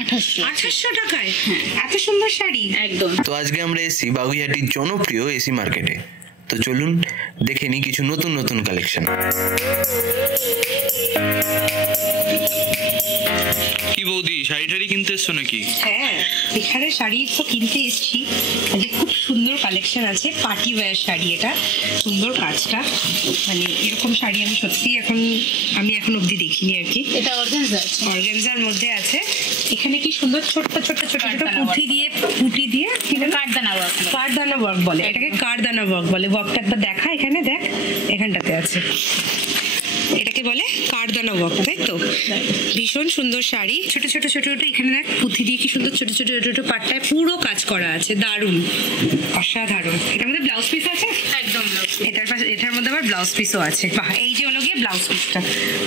2800 টাকায় এত সুন্দর শাড়ি একদম। তো আজকে আমরা এসি বাগুইহাটির জনপ্রিয় এসি মার্কেটে। তো চলুন দেখে নিই কিছু নতুন নতুন কালেকশন। কি বৌদি, শাড়ি টাড়ি কিনতে এসছো নাকি? হ্যাঁ, এখানে শাড়ি তো কিনতে এসেছি। আজকে খুব সুন্দর কালেকশন আছে, পার্টি ওয়্যার শাড়ি। এটা সুন্দর কাজটা, মানে এরকম শাড়ি আমি এখন অবধি দেখিনি আর কি। এটা অর্গানজার মধ্যে আছে। এখানে কি সুন্দর ছোট্ট ছোট্ট ছোট ছোট পুঁটি দিয়ে কারদানা ওয়ার্ক বলে, এটাকে কারদানা ওয়ার্ক বলে। ওয়ার্কটা একবার দেখা, এখানে দেখ, এখানটাতে আছে, এটাকে বলে কারদানা ওয়ার্ক, তাই তো? ভীষণ সুন্দর শাড়ি, ছোট ছোট ছোট ছোট, এখানে দেখ পুঁথি দিয়ে কি সুন্দর ছোট ছোট ছোট ছোট পাট্টায় পুরো কাজ করা আছে, দারুণ, অসাধারণ। এটার মধ্যে ব্লাউজ পিস আছে, একদম। এটার মধ্যে আবার ব্লাউজ পিসও আছে। বাহ, এই যে হলো গিয়ে ব্লাউজ পিসটা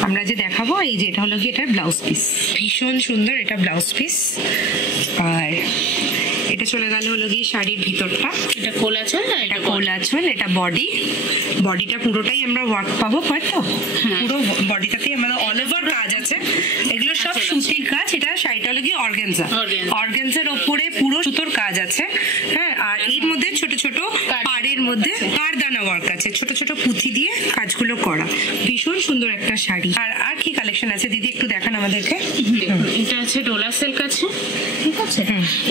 আমরা যে দেখাবো, এই যে এটা হলো গিয়ে এটার ব্লাউজ পিস, ভীষণ সুন্দর এটা ব্লাউজ পিস। আর এটা চলে গেল হলো গিয়ে শাড়ির ভিতরটা, এটা কোলাচল, এটা কোলাচল, এটা বডিটা পুরোটাই আমরা ওয়ার্ক পাবো, হয়তো পুরো বডিটাতেই আমাদের অল ওভার কাজ আছে। এগুলো সব সুতির কাজ। এটা শাড়িটা হলো গিয়ে অর্গানজার ওপরে পুরো সুতোর কাজ আছে। হ্যাঁ, আর এর মধ্যে ছোট ছোট পাড়ের মধ্যে কারদানা ওয়ার্ক আছে, ছোট ছোট পুঁথি দিয়ে কাজগুলো করা। ভীষণ সুন্দর একটা শাড়ি। আর কি কালেকশন আছে দিদি, একটু দেখান আমাদেরকে। এটা আছে ডোলা সিল্ক আছে, ঠিক আছে।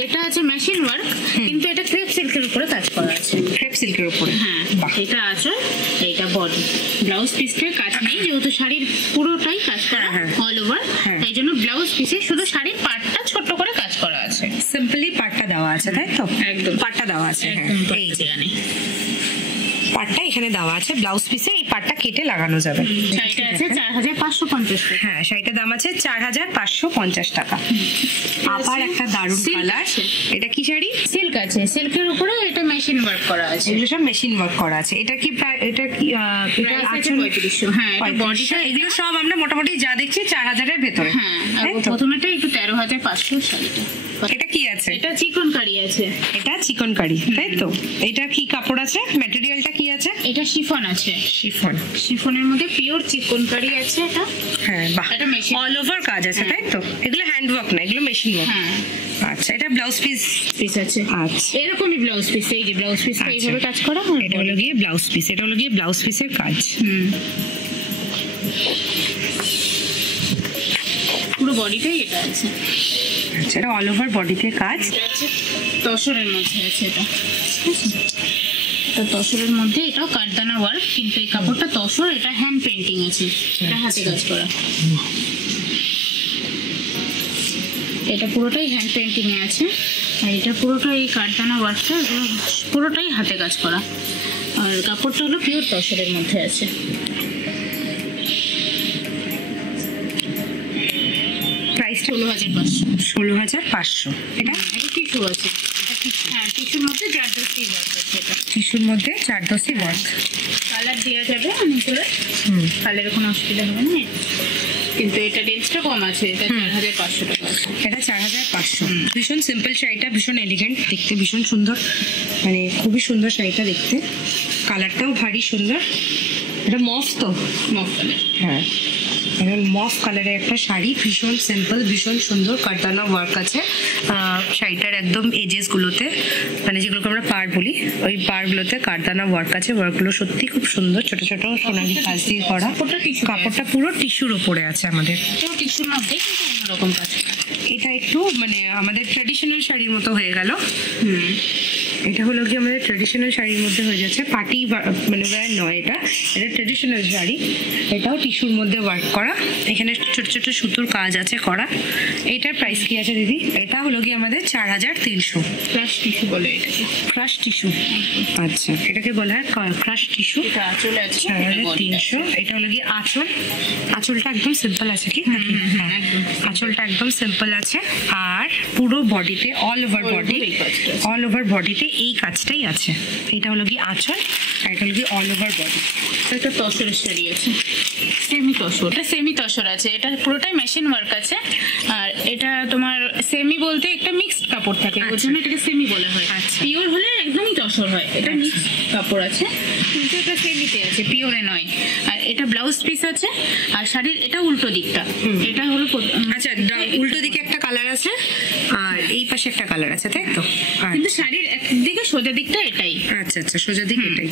এটা আছে মেশিন ওয়ার্ক, কিন্তু এটা ক্রেপ সিল্কের উপরে কাজ করা আছে। ক্রেপ সিল্কের উপরে, হ্যাঁ। এটা আছে, এটা বডি। ব্লাউজ পিসটার কাজ নেই, যেহেতু শাড়ির পুরোটাই কাজ করা অল ওভার, এই জন্য ব্লাউজ পিসে শুধু শাড়ির পাটটা ছোট করে কাজ করা আছে। সিম্পলি পাটটা দেওয়া আছে, তাই তো? একদম পাটটা দেওয়া আছে, এই যে পাটটা এখানে দেওয়া আছে। ব্লাউজ পিসে এই পাটটা কেটে লাগানো যাবে। শাড়িটা আছে 4550 টাকা। হ্যাঁ, শাড়িটার দাম আছে 4550 টাকা। আবার একটা দারুণ কালার। এটা কি শাড়ি? সিল্ক আছে, সিল্কের উপরে এটা মেশিন ওয়ার্ক করা আছে। এগুলো সব মেশিন ওয়ার্ক করা আছে। এটা কি এটা আছে 3500। হ্যাঁ, এটা বডিটা, এগুলো সব আমরা মোটামুটি যা দেখছি 4000 এর ভেতরে। হ্যাঁ, আর প্রথমেটা একটু 13500 শাড়িটা। এটা কি আছে? এটা চিকন কারি আছে। এটা চিকন কারি, তাই তো? এটা কি কাপড় আছে? ম্যাটেরিয়ালটা কি আছে? এটা শিফন আছে। শিফনের মধ্যে পিওর চিকন কারি আছে এটা। হ্যাঁ, বাহ, এটা মেশিন অল ওভার কাজ আছে, তাই তো? এগুলো হ্যান্ড ওয়ার্ক না, এগুলো মেশিন ওয়ার্ক। হ্যাঁ, আচ্ছা, এটা ব্লাউজ পিস আছে। আচ্ছা, এরকমই ব্লাউজ পিস, এই যে ব্লাউজ পিস এইভাবে কাজ করা। এটা হলো গিয়ে ব্লাউজ পিস, এটা হলো গিয়ে ব্লাউজ পিসের কাজ। পুরো বডিটাই এটা আছে। আচ্ছা, এটা অল ওভার বডিতে কাজ। তসরের মধ্যে আছে এটা, এটা তসরের মধ্যে, এটাও কারদানা ওয়ার্ক, কিন্তু এই কাপড়টা তসর, এটা হ্যান্ড পেন্টিং আছে, এটা হাতে কাজ করা। এটা পুরোটাই হ্যান্ড পেন্টিং এ আছে, আর এটা পুরোটাই এই কারদানা ওয়ার্কটা, এগুলো পুরোটাই হাতে কাজ করা। আর কাপড়টা হলো পিওর তসরের মধ্যে আছে। প্রাইস 16500। এটা টিস্যু আছে। হ্যাঁ, টিস্যুর মধ্যে জারদস্তি ওয়ার্ক আছে। এটা টিস্যুর মধ্যে জারদস্তি ওয়ার্ক। কালার দেওয়া যাবে নিচে, কালারের কোনো অসুবিধা হবে না। কিন্তু এটা রেঞ্জটা কম আছে, এটা 4500 টাকা আছে। এটা 4500। ভীষণ সিম্পল শাড়িটা, ভীষণ এলিগেন্ট দেখতে, ভীষণ সুন্দর, মানে খুবই সুন্দর শাড়িটা দেখতে। কালারটাও ভারী সুন্দর। এটা মফ তো, মফ কালার। হ্যাঁ, এটা মফ কালারের একটা শাড়ি, ভীষণ সিম্পল, ভীষণ সুন্দর, কারদানা ওয়ার্ক আছে শাড়িটার একদম এজেস গুলোতে, মানে যেগুলোকে আমরা পাড় বলি, ওই পাড়গুলোতে কারদানা ওয়ার্ক আছে। ওয়ার্কগুলো সত্যি খুব সুন্দর, ছোট ছোট সোনালি কাজ দিয়ে করা। কাপড়টা পুরো টিস্যুর ওপরে আছে আমাদের, টিস্যুর মধ্যে কিন্তু অন্যরকম কাজ। এটা একটু মানে আমাদের ট্র্যাডিশনাল শাড়ির মতো হয়ে গেল। এটা হলো কি আমাদের ট্র্যাডিশনাল শাড়ির মধ্যে হয়ে যাচ্ছে, পার্টি মানে ওয়্যার নয়, এটা ট্র্যাডিশনাল শাড়ি। এটাও টিস্যুর মধ্যে ওয়ার্ক করা, এখানে ছোট ছোট সুতোর কাজ আছে করা। এটার প্রাইস কি আছে দিদি? এটা হলো কি আমাদের 4300। ক্রাশ টিস্যু বলে এটাকে, ক্রাশ টিস্যু। আচ্ছা, এটাকে বলা হয় ক্রাশ টিস্যু। এটা আঁচল আছে 4300। এটা হলো কি আঁচল, আঁচলটা একদম সিম্পল আছে কি? আঁচলটা একদম সিম্পল আছে, আর পুরো বডিতে অল ওভার বডিতে এই কাজটাই আছে। এটা হলো কি আঁচল, আর এটা হলো কি অল ওভার বডি। এটা তসরের শাড়ি আছে, সেমি তসর। এটা সেমি তসর আছে, এটা পুরোটাই মেশিন ওয়ার্ক আছে। আর এটা তোমার সেমি বলতে একটা মিক্সড কাপড় থাকে, ওই জন্য এটাকে সেমি বলা হয়। পিওর হলে একদমই তসর হয়, এটা মিক্সড কাপড় আছে, কিন্তু এটা সেমিতে আছে, পিওরে নয়। আর এটা ব্লাউজ পিস আছে, আর শাড়ির এটা উল্টো দিকটা, এটা হলো আচ্ছা, উল্টো দিকে একটা কালার আছে আর এই পাশে একটা কালার আছে, তাই তো? কিন্তু শাড়ির একদিকে সোজা দিকটা এটাই। আচ্ছা আচ্ছা, সোজা দিক এটাই।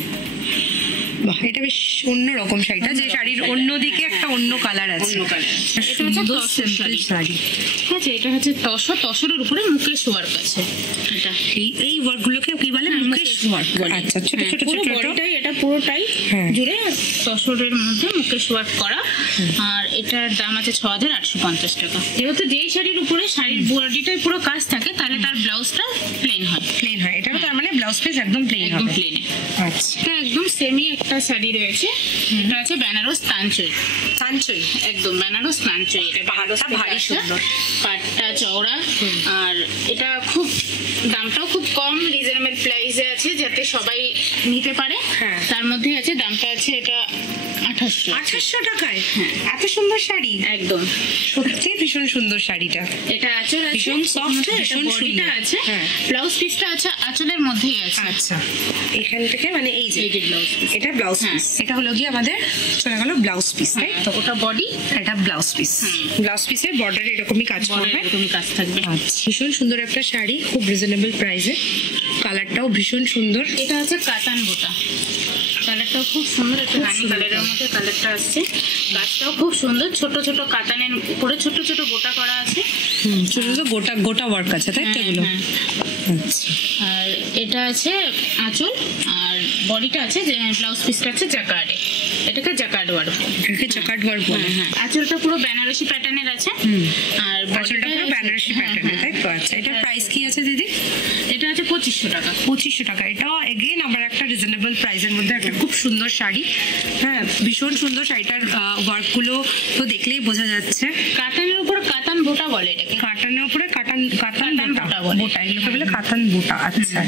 বাহ, এটা বেশ অন্যরকম শাড়িটা, যে শাড়ির অন্যদিকে একটা অন্য কালার আছে। এটা হচ্ছে তসর শাড়ি। ঠিক আছে, এটা হচ্ছে তসরের উপরে মুকেশ ওয়ার্ক আছে। এটা এই ওয়ার্ক গুলোকে কি বলে? মুকেশ ওয়ার্ক। আচ্ছা, ছোট ছোট ছোট বডিটাই, এটা পুরোটাই জুড়ে তসরের মধ্যে মুকেশ ওয়ার্ক করা। আর এটার দাম আছে 6850 টাকা। যেহেতু যেই শাড়ির উপরে শাড়ির বডিটাই পুরো কাজ থাকে, তাহলে তার ব্লাউজটা প্লেন হয়। প্লেন হয়, এটা তার মানে ব্লাউজ পিস একদম প্লেন একদম হবে। প্লেনে। আচ্ছা, এটা একদম সেমি একটা শাড়ি রয়েছে। এটা আছে বেনারস তানচই। সানচুই একদম বেনারস তানচই। এটা পাহাড়টা ভারী সুন্দর, পাটটা চওড়া। আর এটা খুব দামটাও খুব কম, রিজনেবল প্রাইসে আছে, যাতে সবাই নিতে পারে। তার মধ্যে আছে, দামটা আছে এটা 2800 টাকায়। এত সুন্দর শাড়ি, একদম সত্যি ভীষণ সুন্দর শাড়িটা। এটা আঁচল আছে, ভীষণ soft, ভীষণ বডিটা সুন্দর। আছে, হ্যাঁ। ব্লাউজ পিসটা আছে আঁচলের মধ্যেই আছে। আচ্ছা, এখান থেকে মানে এই যে ব্লাউজ পিস, এটা ব্লাউজ পিস, এটা হলো কি আমাদের চলে গেল ব্লাউজ পিস, তাই তো? ওটা বডি, এটা ব্লাউজ পিস। ব্লাউজ পিসের বর্ডার এরকমই কাজ করবে, এরকমই কাজ থাকবে। আচ্ছা, ভীষণ সুন্দর একটা শাড়ি, খুব রিজনেবল প্রাইসে, কালারটাও ভীষণ সুন্দর। এটা হচ্ছে কাতান বোটা, কালারটাও খুব সুন্দর, একটা রানী কালারের মধ্যে কালারটা আসছে। কাজটাও খুব সুন্দর, ছোট ছোট কাতানের উপরে ছোট ছোট গোটা করা আছে। ছোট ছোট গোটা গোটা ওয়ার্ক আছে, তাই তো এগুলো? আচ্ছা, আর এটা আছে আঁচল, আর বডিটা আছে, ব্লাউজ পিসটা আছে জাকার্ডে। এটাকে জাকার্ড ওয়ার্ক, এটাকে জাকার্ড ওয়ার্ক বলে। আঁচলটা পুরো বেনারসি প্যাটার্নের আছে, আর আঁচলটা পুরো বেনারসি প্যাটার্নের, তাই তো? আচ্ছা, এটা প্রাইস কি আছে দিদি? এটা আছে 2500 টাকা। 2500 টাকা। এটাও এগেইন আবার একটা রিজনেবল প্রাইসের মধ্যে একটা খুব সুন্দর শাড়ি। হ্যাঁ, ভীষণ সুন্দর শাড়িটার ওয়ার্কগুলো তো দেখলেই বোঝা যাচ্ছে। কাতানের উপর কাতান বোটা বলে এটাকে। কাতানের উপরে কাতান বোটা বলে। বোটা, এগুলোকে বলে কাতান বোটা। আচ্ছা,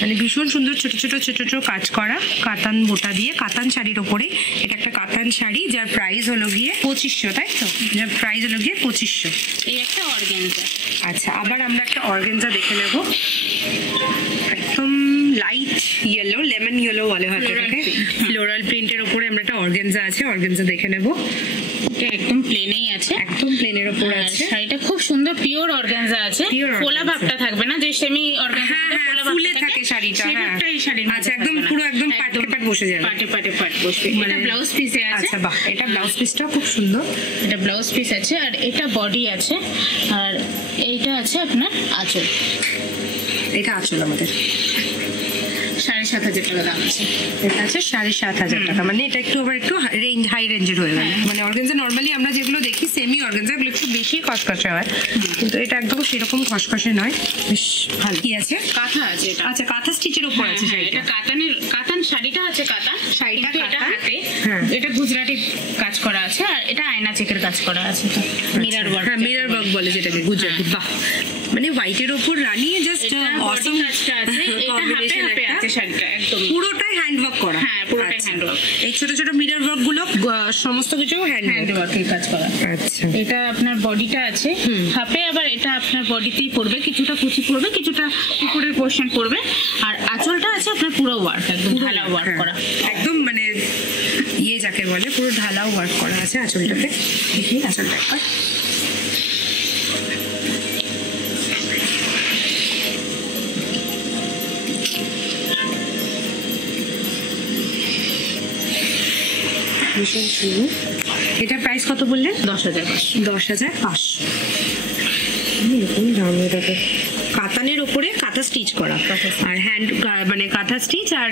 মানে ভীষণ সুন্দর ছোট ছোট ছোট ছোট কাজ করা কাতান বোটা দিয়ে, কাতান শাড়ির ওপরে। এটা একটা কাতান শাড়ি, যার প্রাইস হলো গিয়ে 2500, তাই তো? যার প্রাইস হলো গিয়ে 2500। এই একটা অর্গানজা। আচ্ছা, আবার আমরা একটা অর্গানজা দেখে নেব, একদম লাইট ইয়েলো, লেমন ইয়েলো বলে হয়তো এটাকে। ফ্লোরাল প্রিন্টের ওপরে আমরা একটা অর্গানজা আছে, অর্গানজা দেখে নেব। এটা একদম প্লেনেই আছে, একদম প্লেনের ওপর আর আছে। শাড়িটা খুব সুন্দর পিওর অর্গানজা আছে। Pure ফোলা organza। ভাবটা থাকবে না, যে সেমি অর্গানজা ফোলা ভাব ফুলে থাকে শাড়িটা। হ্যাঁ, এই শাড়ির মধ্যে আচ্ছা, একদম থাকবে না। পুরো একদম পাটে পাট বসে যাবে। পাটে পাটে পাট বসবে। এটা ব্লাউজ পিসে আছে। আচ্ছা, বাহ, এটা ব্লাউজ পিসটাও খুব সুন্দর। এটা ব্লাউজ পিস আছে, আর এটা বডি আছে, আর এইটা আছে আপনার আঁচল। এটা আঁচল আমাদের 7500 টাকা দাম আছে। এটা আছে 7500 টাকা। মানে এটা একটু আবার একটু রেঞ্জ, হাই রেঞ্জের হয়ে গেল। মানে অর্গানজা নর্মালি আমরা যেগুলো দেখি সেমি অর্গানজা, এগুলো একটু বেশি খসখসে হয়, কিন্তু এটা একদম সেরকম খসখসে নয়, বেশ ভালো। কি আছে? কাঁথা আছে এটা। আচ্ছা, কাঁথা স্টিচের উপর আছে হ্যাঁ, শাড়িটা। এটা কাতান শাড়িটা আছে কাতান, শাড়িটা কিন্তু এটা কাতান। হাতে, হ্যাঁ। এটা গুজরাটি কাজ করা আছে, আর এটা আয়না চেকের কাজ করা আছে, মিরর ওয়ার্ক। হ্যাঁ, মিরর ওয়ার্ক বলে যেটাকে গুজরাটি। বাহ, মানে হোয়াইটের ওপর রানিয়ে জাস্ট অসম কাজটা আছে, এটা হাতে হাতে আছে শাড়িটা, একদম পুরোটাই হ্যান্ড ওয়ার্ক করা। হ্যাঁ, পুরোটাই হ্যান্ড ওয়ার্ক। এই ছোট ছোট মিরর ওয়ার্ক গুলো সমস্ত কিছু হ্যান্ড হ্যান্ড ওয়ার্কের কাজ করা। আচ্ছা, এটা আপনার বডিটা আছে হাফে, আবার এটা আপনার বডিতেই পড়বে, কিছুটা কুচি পড়বে, কিছুটা উপরের পোর্শন পড়বে, আর আঁচলটা আছে আপনার পুরো ওয়ার্ক, একদম ঢালা ওয়ার্ক করা, একদম মানে ইয়ে যাকে বলে পুরো ঢালাও ওয়ার্ক করা আছে আঁচলটাতে। দেখি আঁচলটা একবার। ভীষণ সুন্দর। এটা প্রাইস কত বললেন? 10,500। 10,500। এরকম দাম এটাতে। কাতানের ওপরে কাঁথা স্টিচ করা, আর হ্যান্ড মানে কাঁথা স্টিচ, আর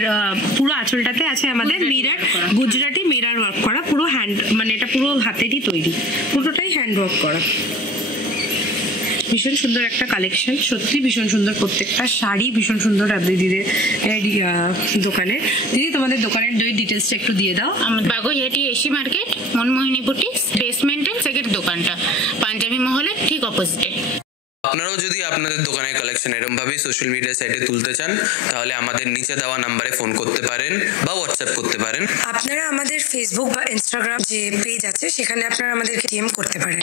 পুরো আঁচলটাতে আছে আমাদের মিরর, গুজরাটি মিরর ওয়ার্ক করা, পুরো হ্যান্ড, মানে এটা পুরো হাতেরই তৈরি, পুরোটাই হ্যান্ড ওয়ার্ক করা। ভীষণ সুন্দর একটা কালেকশন, সত্যি ভীষণ সুন্দর। প্রত্যেকটা শাড়ি ভীষণ সুন্দর। দিদিদের দোকানে, দিদি তোমাদের দোকানের ডিটেলসটা একটু দিয়ে দাও। আমাদের Baguiati AC market, Manmohini boutiques, বেসমেন্টের সেকেন্ড দোকানটা, পাঞ্জাবি মহলের ঠিক অপোজিটে। আপনারাও যদি আপনাদের দোকানের কালেকশন এরকম ভাবেই সোশ্যাল মিডিয়া সাইটে তুলতে চান, তাহলে আমাদের নিচে দেওয়া নাম্বারে ফোন করতে পারেন বা হোয়াটসঅ্যাপ করতে পারেন। আপনারা আমাদের ফেসবুক বা ইনস্টাগ্রাম যে পেজ আছে, সেখানে আপনারা আমাদেরকে ডিএম করতে পারেন।